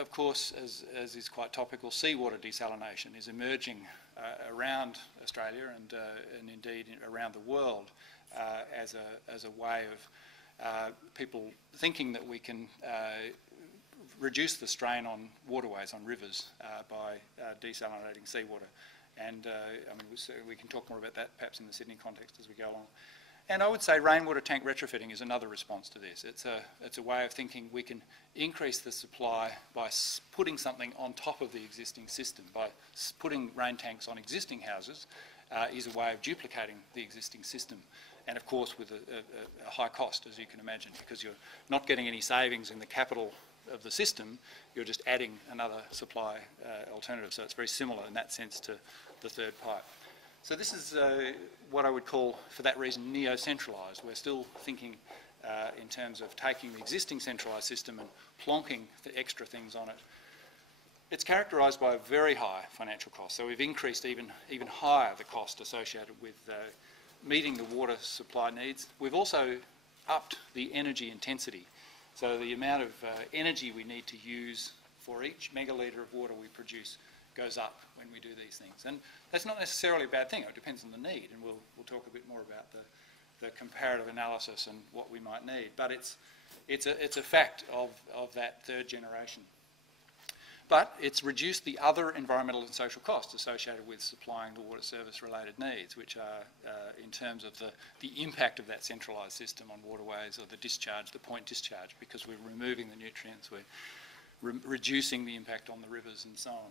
of course, as is quite topical, seawater desalination is emerging around Australia and indeed around the world as a way of people thinking that we can reduce the strain on waterways, on rivers, by desalinating seawater. And I mean, we can talk more about that perhaps in the Sydney context as we go along. And I would say rainwater tank retrofitting is another response to this. It's a way of thinking we can increase the supply by putting something on top of the existing system. By putting rain tanks on existing houses is a way of duplicating the existing system. And of course with a high cost, as you can imagine, because you're not getting any savings in the capital of the system, you're just adding another supply alternative. So it's very similar in that sense to the third pipe. So this is what I would call, for that reason, neo-centralised. We're still thinking in terms of taking the existing centralised system and plonking the extra things on it. It's characterised by a very high financial cost. So we've increased even higher the cost associated with meeting the water supply needs. We've also upped the energy intensity. So the amount of energy we need to use for each megalitre of water we produce goes up when we do these things. And that's not necessarily a bad thing. It depends on the need, and we'll talk a bit more about the comparative analysis and what we might need. But it's a fact of that third generation. But it's reduced the other environmental and social costs associated with supplying the water service related needs, which are in terms of the impact of that centralised system on waterways, or the discharge, the point discharge, because we're removing the nutrients, we're reducing the impact on the rivers and so on.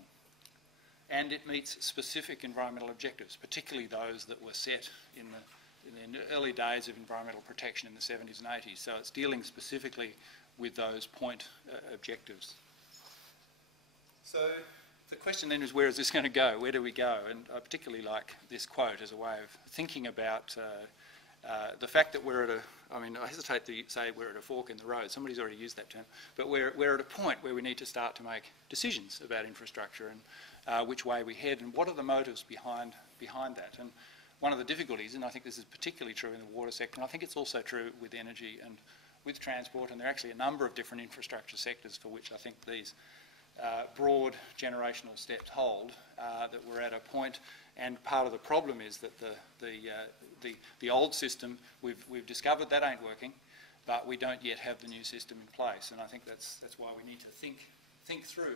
And it meets specific environmental objectives, particularly those that were set in the early days of environmental protection in the 70s and 80s. So it's dealing specifically with those point objectives. So the question then is, where is this going to go? Where do we go? And I particularly like this quote as a way of thinking about the fact that we're at I hesitate to say we're at a fork in the road. Somebody's already used that term. But we're at a point where we need to start to make decisions about infrastructure and which way we head and what are the motives behind that. And one of the difficulties, and I think this is particularly true in the water sector, and I think it's also true with energy and with transport, and there are actually a number of different infrastructure sectors for which I think these broad generational steps hold, that we're at a point, and part of the problem is that the old system, we've discovered that ain't working, but we don't yet have the new system in place, and I think that's why we need to think through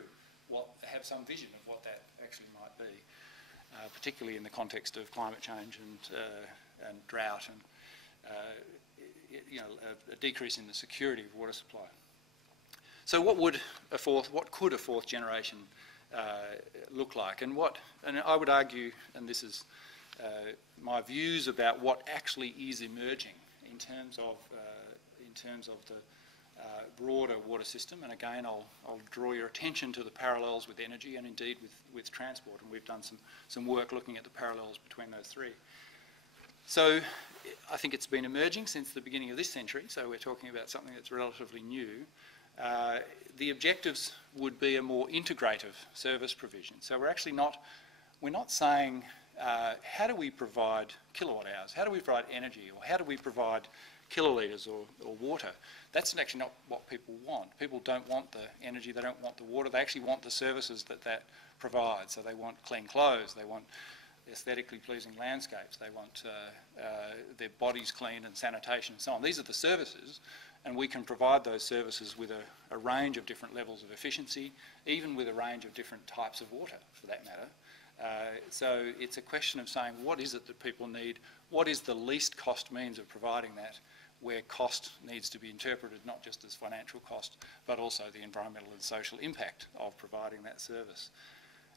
have some vision of what that actually might be, particularly in the context of climate change and drought and a decrease in the security of water supply. So what could a fourth generation look like? And I would argue, and this is my views about what actually is emerging in terms of the broader water system. And again, I'll draw your attention to the parallels with energy and indeed with transport. And we've done some work looking at the parallels between those three. So I think it's been emerging since the beginning of this century. So we're talking about something that's relatively new. The objectives would be a more integrative service provision. So we're not saying how do we provide kilowatt hours, how do we provide energy, or how do we provide kilolitres or water. That's actually not what people want. People don't want the energy, they don't want the water, they actually want the services that provides. So they want clean clothes, they want aesthetically pleasing landscapes, they want their bodies clean and sanitation and so on. These are the services. And we can provide those services with a range of different levels of efficiency, even with a range of different types of water, for that matter. So it's a question of saying, what is it that people need? What is the least cost means of providing that, where cost needs to be interpreted not just as financial cost, but also the environmental and social impact of providing that service.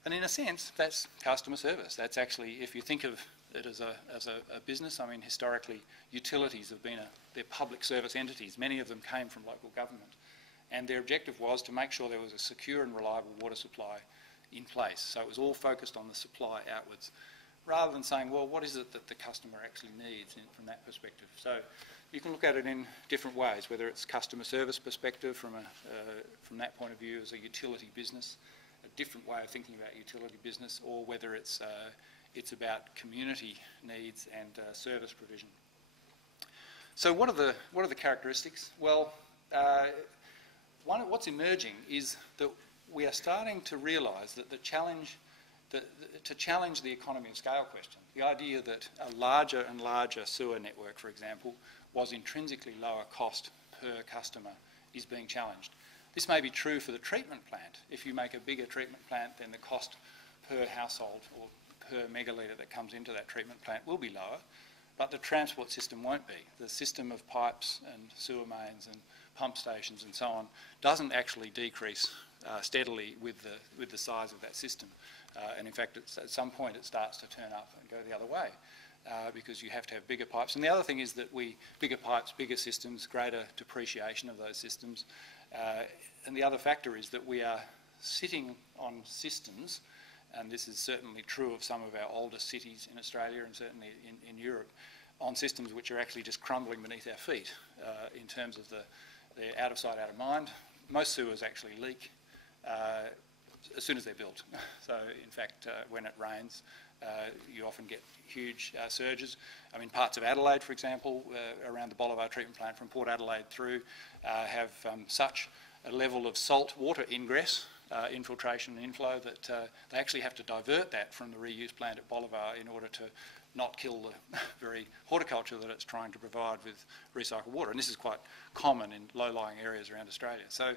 And in a sense, that's customer service. That's actually, if you think of it as a business, I mean, historically, utilities have been they're public service entities. Many of them came from local government. And their objective was to make sure there was a secure and reliable water supply in place. So it was all focused on the supply outwards, rather than saying, well, what is it that the customer actually needs from that perspective? So you can look at it in different ways, whether it's customer service perspective from that point of view as a utility business, a different way of thinking about utility business, or whether it's about community needs and service provision. So what are the characteristics? Well, what's emerging is that we are starting to realise that to challenge the economy of scale question, the idea that a larger and larger sewer network, for example, was intrinsically lower cost per customer is being challenged. This may be true for the treatment plant. If you make a bigger treatment plant, then the cost per household or per megalitre that comes into that treatment plant will be lower, but the transport system won't be. The system of pipes and sewer mains and pump stations and so on doesn't actually decrease steadily with the size of that system. And in fact, at some point it starts to turn up and go the other way because you have to have bigger pipes. And the other thing is that bigger pipes, bigger systems, greater depreciation of those systems. And the other factor is that we are sitting on systems, and this is certainly true of some of our older cities in Australia and certainly in Europe, on systems which are actually just crumbling beneath our feet in terms of they're out of sight, out of mind. Most sewers actually leak as soon as they're built. So in fact, when it rains, you often get huge surges. I mean, parts of Adelaide, for example, around the Bolivar treatment plant from Port Adelaide through, have such a level of salt water ingress, infiltration and inflow, that they actually have to divert that from the reuse plant at Bolivar in order to not kill the very horticulture that it's trying to provide with recycled water. And this is quite common in low-lying areas around Australia. So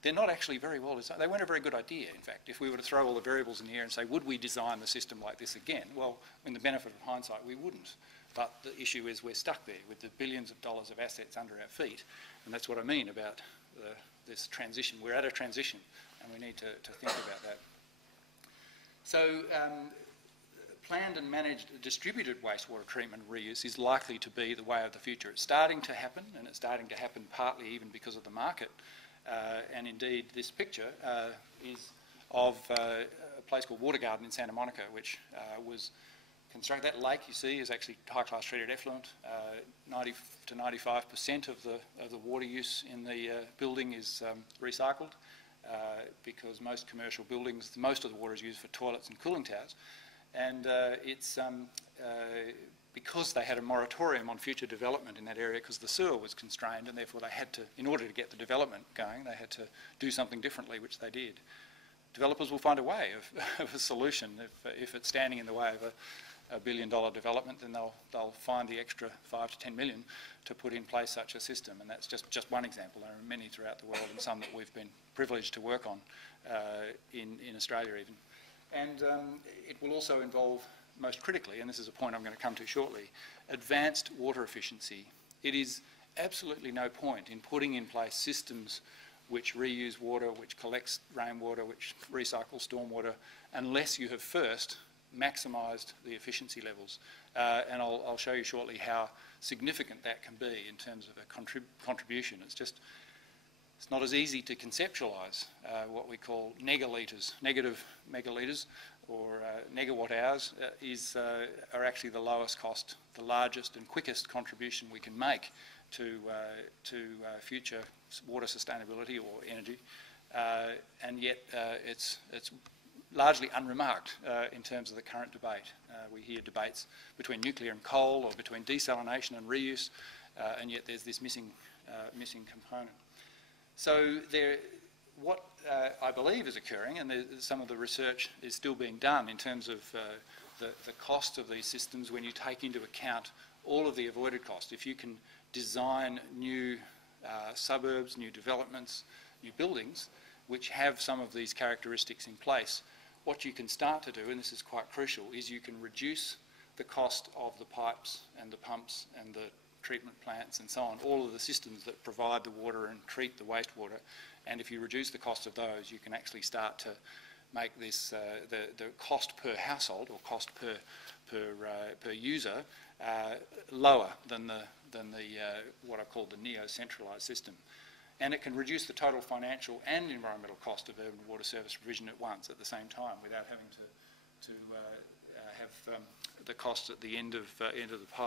they're not actually very well designed. They weren't a very good idea, in fact. If we were to throw all the variables in the air and say, would we design the system like this again? Well, in the benefit of hindsight, we wouldn't. But the issue is we're stuck there with the billions of dollars of assets under our feet. And that's what I mean about this transition. We're at a transition, and we need to think about that. So planned and managed distributed wastewater treatment and reuse is likely to be the way of the future. It's starting to happen, and it's starting to happen partly even because of the market. And indeed, this picture is of a place called Water Garden in Santa Monica, which was constructed. That lake you see is actually high-class treated effluent. 90 to 95% of the water use in the building is recycled because most commercial buildings, most of the water is used for toilets and cooling towers. And it's because they had a moratorium on future development in that area because the sewer was constrained, and therefore they had to, in order to get the development going, they had to do something differently, which they did. Developers will find a way of a solution. If it's standing in the way of a $1 billion development, then they'll find the extra 5 to 10 million to put in place such a system. And that's just one example. There are many throughout the world, and some that we've been privileged to work on in Australia even. And it will also involve, most critically, and this is a point I'm going to come to shortly, advanced water efficiency. It is absolutely no point in putting in place systems which reuse water, which collects rainwater, which recycles stormwater, unless you have first maximised the efficiency levels. And I'll show you shortly how significant that can be in terms of a contribution. It's not as easy to conceptualise what we call negalitres. Negative megalitres or negawatt hours are actually the lowest cost, the largest and quickest contribution we can make to future water sustainability or energy, and yet it's largely unremarked in terms of the current debate. We hear debates between nuclear and coal, or between desalination and reuse, and yet there's this missing component. So what I believe is occurring, and some of the research is still being done in terms of the cost of these systems when you take into account all of the avoided costs. If you can design new suburbs, new developments, new buildings, which have some of these characteristics in place, what you can start to do, and this is quite crucial, is you can reduce the cost of the pipes and the pumps and the treatment plants and so on, all of the systems that provide the water and treat the wastewater. And if you reduce the cost of those, you can actually start to make this the cost per household or cost per user lower than what I call the neo-centralised system. And it can reduce the total financial and environmental cost of urban water service provision at once, at the same time, without having to have the cost at the end of the pile.